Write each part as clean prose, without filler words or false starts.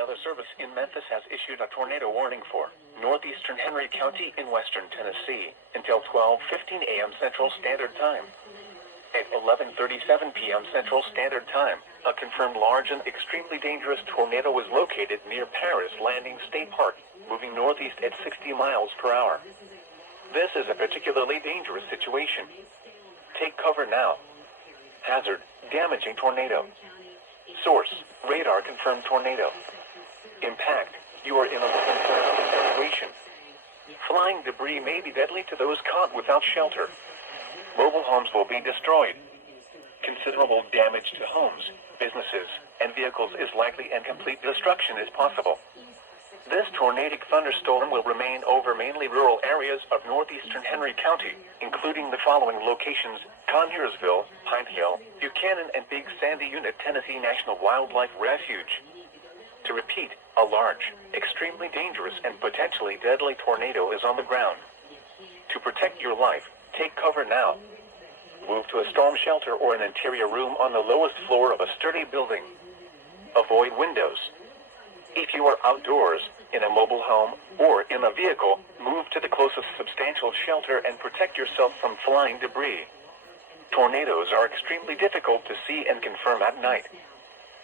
Weather Service in Memphis has issued a tornado warning for northeastern Henry County in western Tennessee until 12:15 a.m. Central Standard Time. At 11:37 p.m. Central Standard Time, a confirmed large and extremely dangerous tornado was located near Paris Landing State Park, moving northeast at 60 miles per hour. This is a particularly dangerous situation. Take cover now. Hazard, damaging tornado. Source, radar confirmed tornado. Impact, you are in a listen situation. Flying debris may be deadly to those caught without shelter. Mobile homes will be destroyed. Considerable damage to homes, businesses, and vehicles is likely and complete destruction is possible. This tornadic thunderstorm will remain over mainly rural areas of northeastern Henry County, including the following locations: Conyers-ville, Pine Hill, Buchanan, and Big Sandy Unit Tennessee National Wildlife Refuge. To repeat, a large, extremely dangerous, and potentially deadly tornado is on the ground. To protect your life, take cover now. Move to a storm shelter or an interior room on the lowest floor of a sturdy building. Avoid windows. If you are outdoors, in a mobile home, or in a vehicle, move to the closest substantial shelter and protect yourself from flying debris. Tornadoes are extremely difficult to see and confirm at night.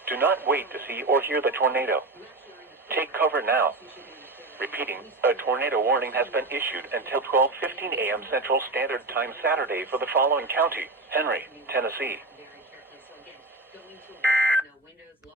Do not wait to see or hear the tornado. Take cover now. Repeating, a tornado warning has been issued until 12:15 a.m. Central Standard Time Saturday for the following county: Henry, Tennessee,